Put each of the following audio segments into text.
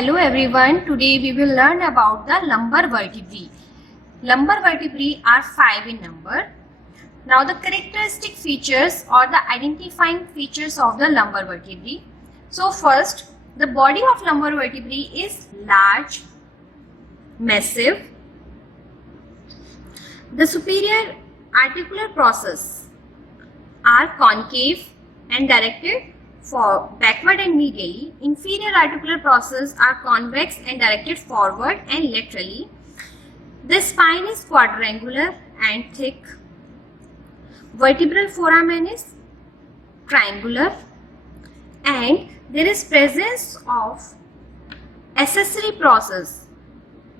Hello everyone, today we will learn about the lumbar vertebrae. Lumbar vertebrae are 5 in number. Now the characteristic features or the identifying features of the lumbar vertebrae. So first, the body of lumbar vertebrae is large, massive. The superior articular process are concave and directed for backward and medially. Inferior articular processes are convex and directed forward and laterally. The spine is quadrangular and thick. Vertebral foramen is triangular, and there is presence of accessory process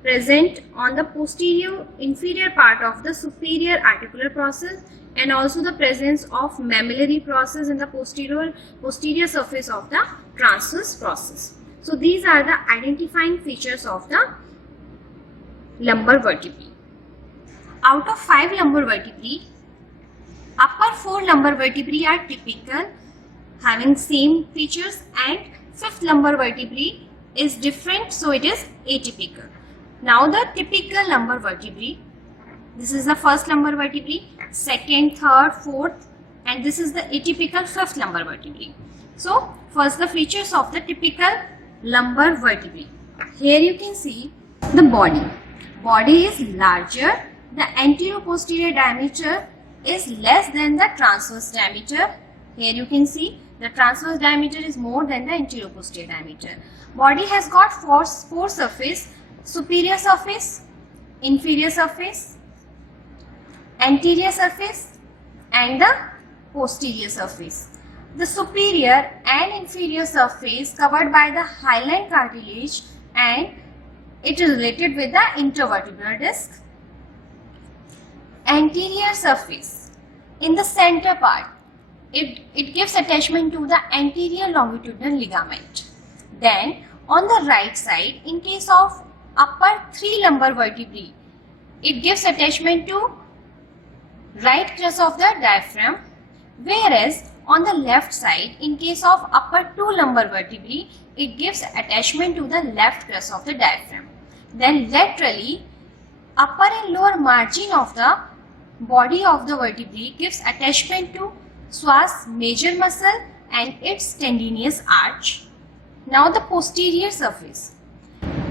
present on the posterior inferior part of the superior articular process, and also the presence of mammillary process in the posterior surface of the transverse process. So these are the identifying features of the lumbar vertebrae. Out of 5 lumbar vertebrae, upper 4 lumbar vertebrae are typical, having same features, and 5th lumbar vertebrae is different, so it is atypical. Now the typical lumbar vertebrae, this is the first lumbar vertebrae, second, third, fourth, and this is the atypical 5th lumbar vertebrae. So first the features of the typical lumbar vertebrae. Here you can see the body. Body is larger, the anterior-posterior diameter is less than the transverse diameter. Here you can see the transverse diameter is more than the anterior-posterior diameter. Body has got four surfaces: superior surface, inferior surface, anterior surface, and the posterior surface. The superior and inferior surface covered by the hyaline cartilage, and it is related with the intervertebral disc. Anterior surface, in the center part, it gives attachment to the anterior longitudinal ligament. Then on the right side, in case of upper 3 lumbar vertebrae, it gives attachment to right crest of the diaphragm, whereas on the left side, in case of upper 2 lumbar vertebrae, it gives attachment to the left crest of the diaphragm. Then laterally, upper and lower margin of the body of the vertebrae gives attachment to psoas major muscle and its tendinous arch. Now the posterior surface.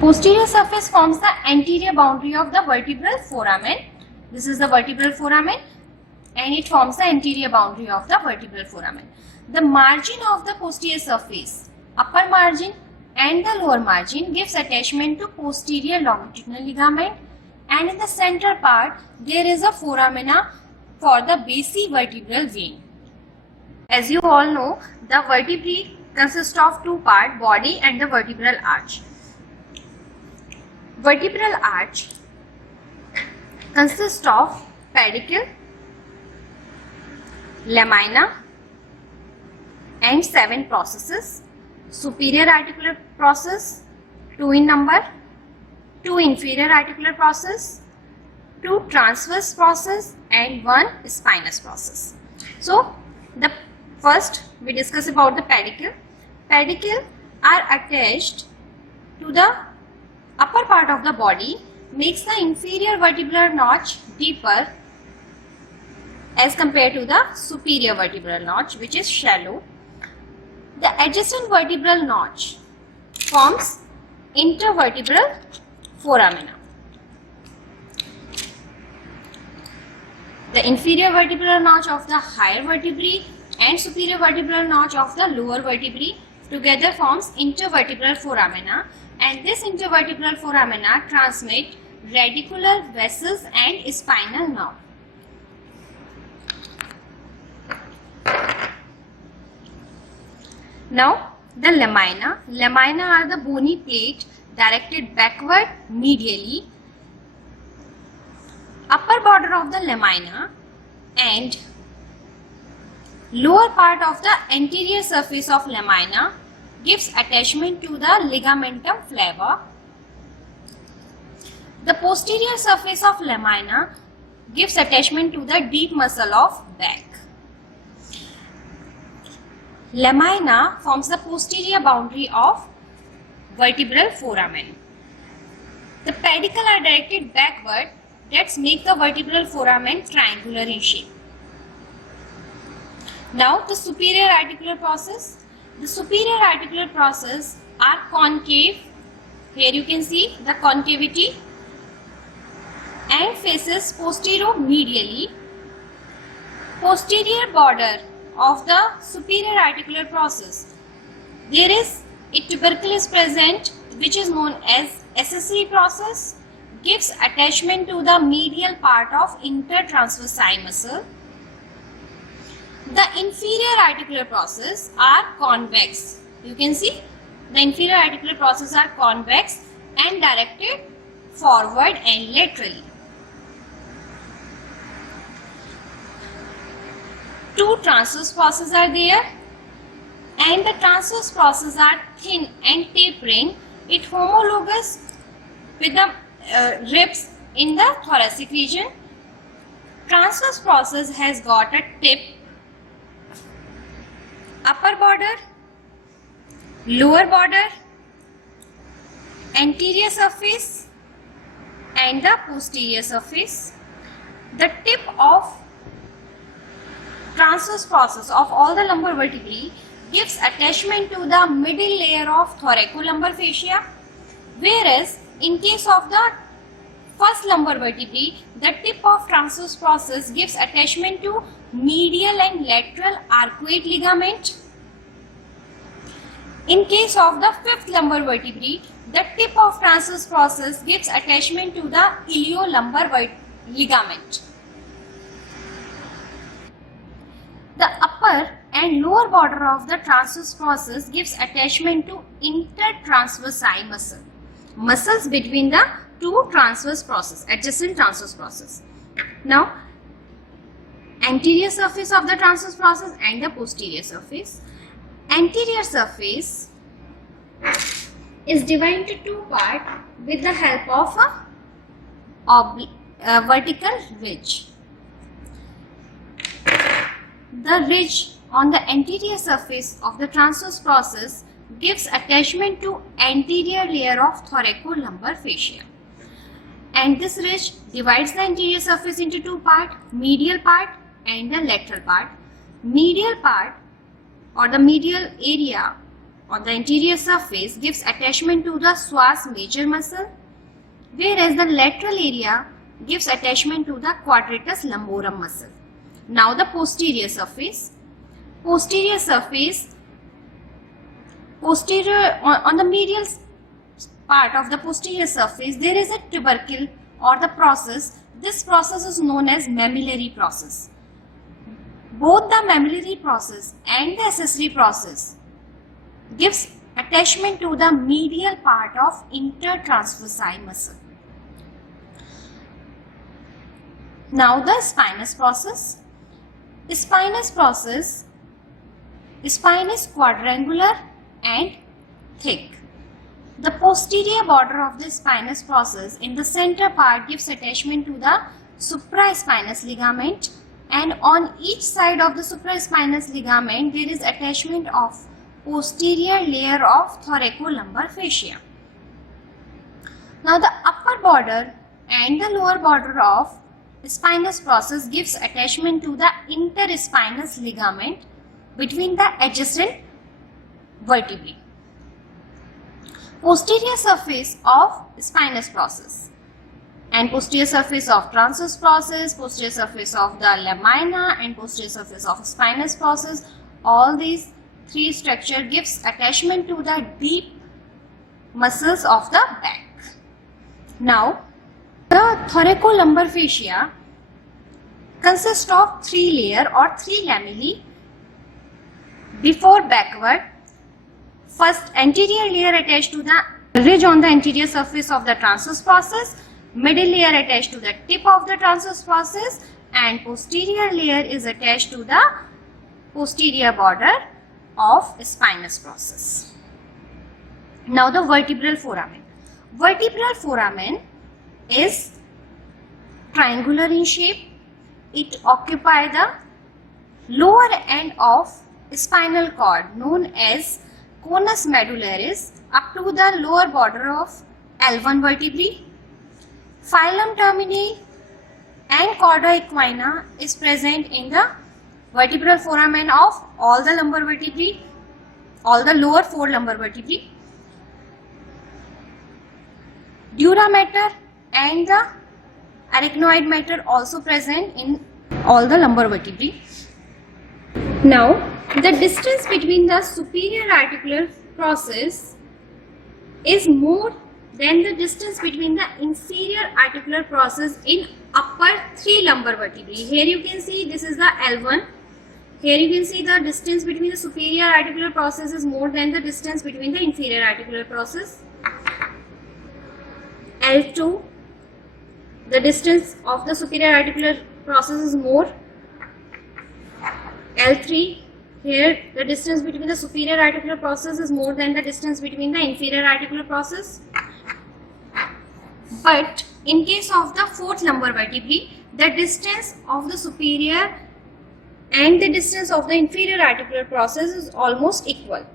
Posterior surface forms the anterior boundary of the vertebral foramen. This is the vertebral foramen, and it forms the anterior boundary of the vertebral foramen. The margin of the posterior surface, upper margin and the lower margin, gives attachment to posterior longitudinal ligament, and in the center part there is a foramina for the basivertebral vein. As you all know, the vertebrae consist of 2 parts, body and the vertebral arch. Vertebral arch consists of pedicle, lamina, and 7 processes: superior articular process, 2 in number, 2 inferior articular process, 2 transverse process, and 1 spinous process. So the first we discuss about the pedicle. Pedicle are attached to the upper part of the body, makes the inferior vertebral notch deeper as compared to the superior vertebral notch, which is shallow. The adjacent vertebral notch forms intervertebral foramina. The inferior vertebral notch of the higher vertebrae and superior vertebral notch of the lower vertebrae together forms intervertebral foramina, and this intervertebral foramina transmit radicular vessels and spinal nerve. Now the lamina. Lamina are the bony plate directed backward medially. Upper border of the lamina and lower part of the anterior surface of lamina gives attachment to the ligamentum flava. The posterior surface of lamina gives attachment to the deep muscle of back. Lamina forms the posterior boundary of vertebral foramen. The pedicles are directed backward. That makes the vertebral foramen triangular in shape. Now the superior articular process. The superior articular process are concave. Here you can see the concavity and faces posterior-medially. Posterior border of the superior articular process. There is a tubercle is present which is known as accessory process, gives attachment to the medial part of intertransverse thigh muscle. The inferior articular process are convex. You can see the inferior articular process are convex and directed forward and laterally. Two transverse processes are there, and the transverse processes are thin and tapering. It homologous with the ribs in the thoracic region. Transverse process has got a tip, upper border, lower border, anterior surface and the posterior surface. The tip of transverse process of all the lumbar vertebrae gives attachment to the middle layer of thoracolumbar fascia, whereas in case of the first lumbar vertebrae, the tip of transverse process gives attachment to medial and lateral arcuate ligament. In case of the fifth lumbar vertebrae, the tip of transverse process gives attachment to the iliolumbar ligament. The upper and lower border of the transverse process gives attachment to intertransverse thigh muscle, muscles between the two transverse process, adjacent transverse process. Now, anterior surface of the transverse process and the posterior surface. Anterior surface is divided into two parts with the help of a vertical ridge. The ridge on the anterior surface of the transverse process gives attachment to anterior layer of thoracolumbar fascia. And this ridge divides the anterior surface into two parts, medial part and the lateral part. Medial part or the medial area on the anterior surface gives attachment to the psoas major muscle, whereas the lateral area gives attachment to the quadratus lumborum muscle. Now the posterior surface. Posterior surface, on the medial part of the posterior surface, there is a tubercle or the process. This process is known as mammillary process. Both the mammillary process and the accessory process gives attachment to the medial part of intertransverse thigh muscle. Now the spinous process. Spinous process, spine is quadrangular and thick. The posterior border of the spinous process in the center part gives attachment to the supraspinous ligament, and on each side of the supraspinous ligament there is attachment of posterior layer of thoracolumbar fascia. Now the upper border and the lower border of spinous process gives attachment to the interspinous ligament between the adjacent vertebrae. Posterior surface of spinous process and posterior surface of transverse process, posterior surface of the lamina and posterior surface of spinous process, all these three structure gives attachment to the deep muscles of the back. Now, the thoracolumbar fascia consists of three layer or three lamellae before backward. First, anterior layer attached to the ridge on the anterior surface of the transverse process, middle layer attached to the tip of the transverse process, and posterior layer is attached to the posterior border of spinous process. Now the vertebral foramen. Vertebral foramen is triangular in shape. It occupies the lower end of spinal cord known as conus medullaris up to the lower border of L1 vertebrae. Phylum termini and chorda equina is present in the vertebral foramen of all the lumbar vertebrae, all the lower 4 lumbar vertebrae. Dura mater and the arachnoid mater also present in all the lumbar vertebrae. Now, the distance between the superior articular process is more than the distance between the inferior articular process in upper 3 lumbar vertebrae. Here you can see this is the L1. Here you can see the distance between the superior articular process is more than the distance between the inferior articular process. L2, the distance of the superior articular process is more. L3, here the distance between the superior articular process is more than the distance between the inferior articular process. But in case of the 4th lumbar vertebrae, the distance of the superior and the distance of the inferior articular process is almost equal.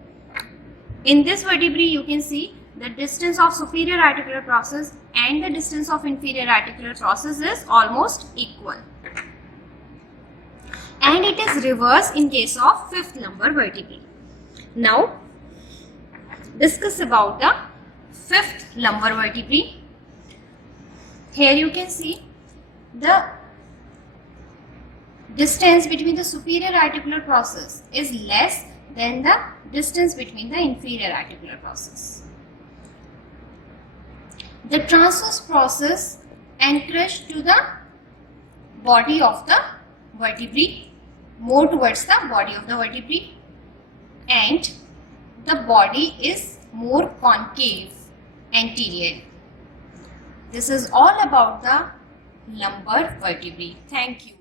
In this vertebrae, you can see the distance of superior articular process and the distance of inferior articular process is almost equal. And it is reverse in case of 5th lumbar vertebrae. Now, discuss about the 5th lumbar vertebrae. Here you can see the distance between the superior articular process is less than the distance between the inferior articular process. The transverse process anchors to the body of the vertebrae, more towards the body of the vertebrae, and the body is more concave anteriorly. This is all about the lumbar vertebrae. Thank you.